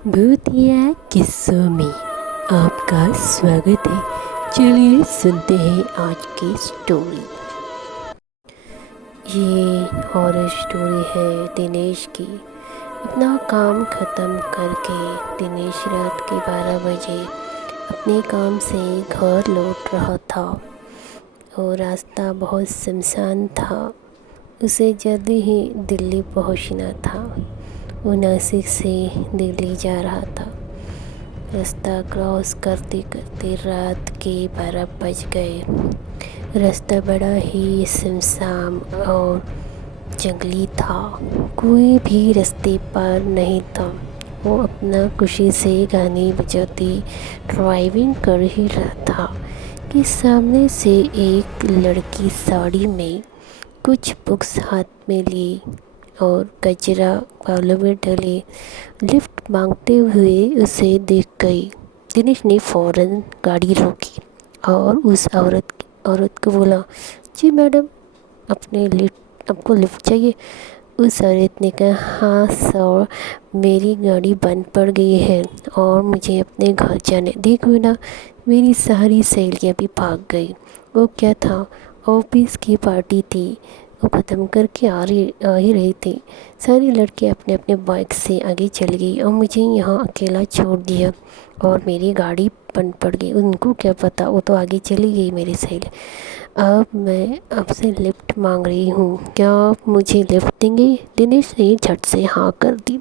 भूतिया किस्सों में आपका स्वागत है। चलिए सुनते हैं आज की स्टोरी। ये हॉरर स्टोरी है दिनेश की। अपना काम ख़त्म करके दिनेश रात के 12 बजे अपने काम से घर लौट रहा था और रास्ता बहुत सुनसान था। उसे जल्दी ही दिल्ली पहुंचना था। वो नासिक से दिल्ली जा रहा था। रास्ता क्रॉस करते करते रात के 12 बज गए। रास्ता बड़ा ही सुनसान और जंगली था। कोई भी रास्ते पर नहीं था। वो अपना खुशी से गाने बजाती ड्राइविंग कर ही रहा था कि सामने से एक लड़की साड़ी में कुछ बुक्स हाथ में ली और गजरा बालों में डले लिफ्ट मांगते हुए उसे देख गई। दिनेश ने फ़ौरन गाड़ी रोकी और उस औरत को बोला, जी मैडम, आपको लिफ्ट चाहिए? उस औरत ने कहा, हाँ सर, मेरी गाड़ी बंद पड़ गई है और मुझे अपने घर जाने। देखो ना, मेरी सारी सहेलियाँ भी भाग गई। वो क्या था, ऑफिस की पार्टी थी, वो ख़त्म करके आ ही रही थी। सारी लड़कियाँ अपने अपने बाइक से आगे चली गई और मुझे यहाँ अकेला छोड़ दिया और मेरी गाड़ी बंद पड़ गई। उनको क्या पता, वो तो आगे चली गई मेरी सहेली। अब मैं आपसे लिफ्ट मांग रही हूँ, क्या आप मुझे लिफ्ट देंगे? दिनेश ने झट से हाँ कर दी।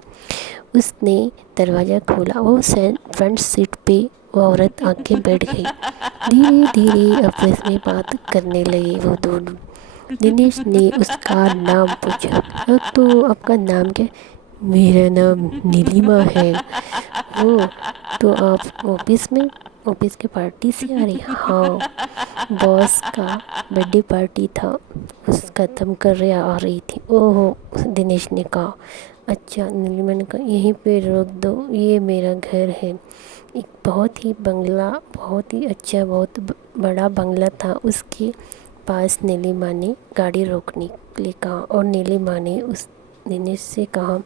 उसने दरवाज़ा खोला और फ्रंट सीट पे वो औरत आके बैठ गई। धीरे धीरे आपस में बात करने लगे वो दोनों। दिनेश ने उसका नाम पूछा। तो आपका नाम क्या? मेरा नाम नीलिमा है। वो तो आप ऑफिस के पार्टी से आ रही? हाँ, बॉस का बर्थडे पार्टी था, उस ख़त्म कर रहे आ रही थी। ओहो, दिनेश ने कहा। अच्छा, नीलिमा ने कहा, यहीं पे रोक दो, ये मेरा घर है। एक बहुत ही अच्छा, बहुत बड़ा बंगला था। उसके पास नीलिमा ने गाड़ी रोकने के लिए कहा और नीलिमा ने उस दिनेश से कहा,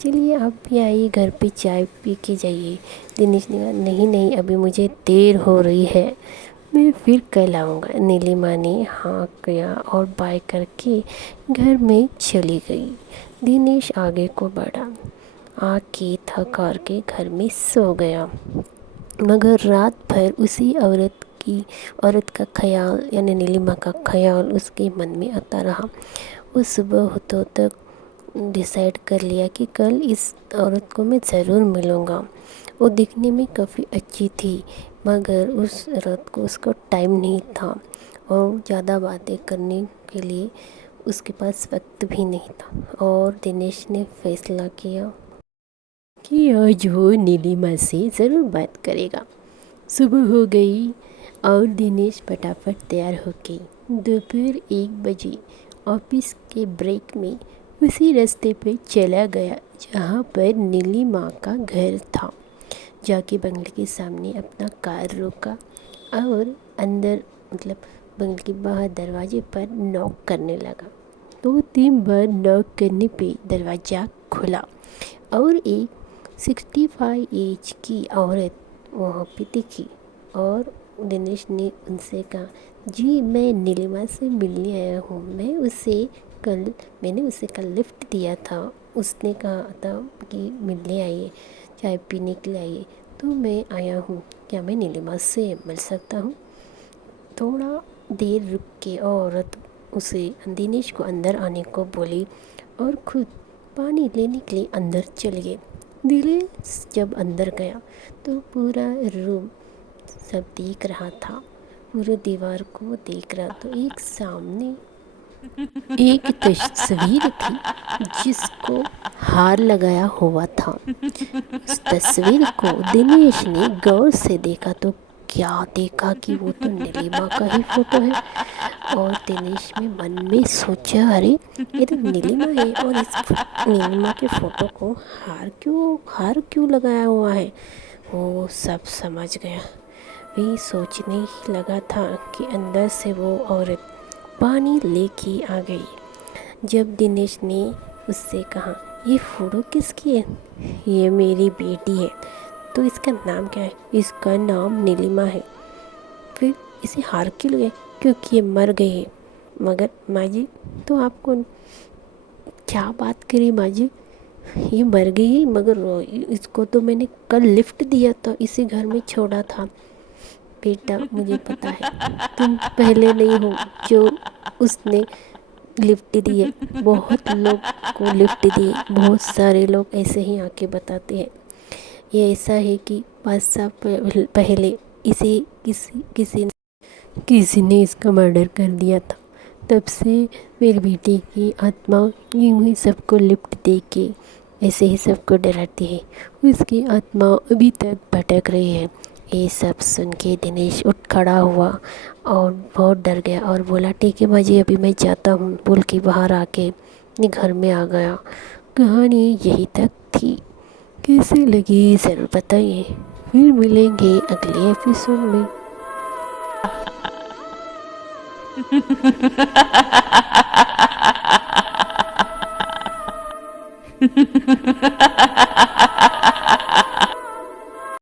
चलिए आप भी आइए, घर पे चाय पी के जाइए। दिनेश ने कहा, नहीं नहीं, अभी मुझे देर हो रही है, मैं फिर कल आऊँगा। नीलिमा ने हाँ किया और बाय करके घर में चली गई। दिनेश आगे को बढ़ा, आके थक हार के घर में सो गया। मगर रात भर उसी औरत का ख्याल, यानी नीलिमा का ख्याल उसके मन में आता रहा। वो सुबह होते तक डिसाइड कर लिया कि कल इस औरत को मैं ज़रूर मिलूँगा। वो दिखने में काफ़ी अच्छी थी, मगर उस रात को उसका टाइम नहीं था और ज़्यादा बातें करने के लिए उसके पास वक्त भी नहीं था। और दिनेश ने फैसला किया कि आज वो नीलिमा से ज़रूर बात करेगा। सुबह हो गई और दिनेश फटाफट तैयार हो गई। दोपहर 1 बजे ऑफिस के ब्रेक में उसी रास्ते पे चला गया जहाँ पर नीलिमा का घर था। जाके बंगले के सामने अपना कार रोका और अंदर, मतलब बंगले के बाहर दरवाजे पर नॉक करने लगा। 2-3 बार नॉक करने पे दरवाज़ा खुला और एक 65 एज की औरत वहाँ पे दिखी। और दिनेश ने उनसे कहा, जी मैं नीलिमा से मिलने आया हूँ। मैंने उसे कल लिफ्ट दिया था। उसने कहा था कि मिलने आइए, चाय पीने के लिए आइए, तो मैं आया हूँ। क्या मैं नीलिमा से मिल सकता हूँ? थोड़ा देर रुक के औरत उसे दिनेश को अंदर आने को बोली और खुद पानी लेने के लिए अंदर चल गए। दिनेश जब अंदर गया तो पूरा रूम सब देख रहा था, पूरी दीवार को देख रहा। तो एक सामने एक तस्वीर थी जिसको हार लगाया हुआ था। उस तस्वीर को दिनेश ने गौर से देखा तो क्या देखा कि वो तो नीलिमा का ही फोटो है। और दिनेश में मन में सोचा, अरे ये तो नीलिमा है और इस नीलिमा के फ़ोटो को हार क्यों लगाया हुआ है। वो सब समझ गया। वही सोचने ही लगा था कि अंदर से वो औरत पानी लेके आ गई। जब दिनेश ने उससे कहा, ये फ़ोटो किसकी है? ये मेरी बेटी है। तो इसका नाम क्या है? इसका नाम नीलिमा है। फिर इसे हार क्यों गए? क्योंकि ये मर गई है। मगर माँ जी, तो आपको क्या बात करी माँ जी? ये मर गई है, मगर इसको तो मैंने कल लिफ्ट दिया था, इसी घर में छोड़ा था। बेटा, मुझे पता है तुम पहले नहीं हो जो उसने लिफ्ट दिए। बहुत लोग को लिफ्ट दिए, बहुत सारे लोग ऐसे ही आके बताते हैं। ये ऐसा है कि 5 साल पहले इसे किसी ने इसका मर्डर कर दिया था। तब से मेरी बेटी की आत्मा यूं ही सबको लिफ्ट दे के ऐसे ही सबको डराती है। उसकी आत्मा अभी तक भटक रही है। ये सब सुन के दिनेश उठ खड़ा हुआ और बहुत डर गया और बोला, ठीक है माँ जी, अभी मैं जाता हूँ, बोल के बाहर आके अपने घर में आ गया। कहानी यही तक थी। कैसी लगी ज़रूर बताइए। फिर मिलेंगे अगले एपिसोड में।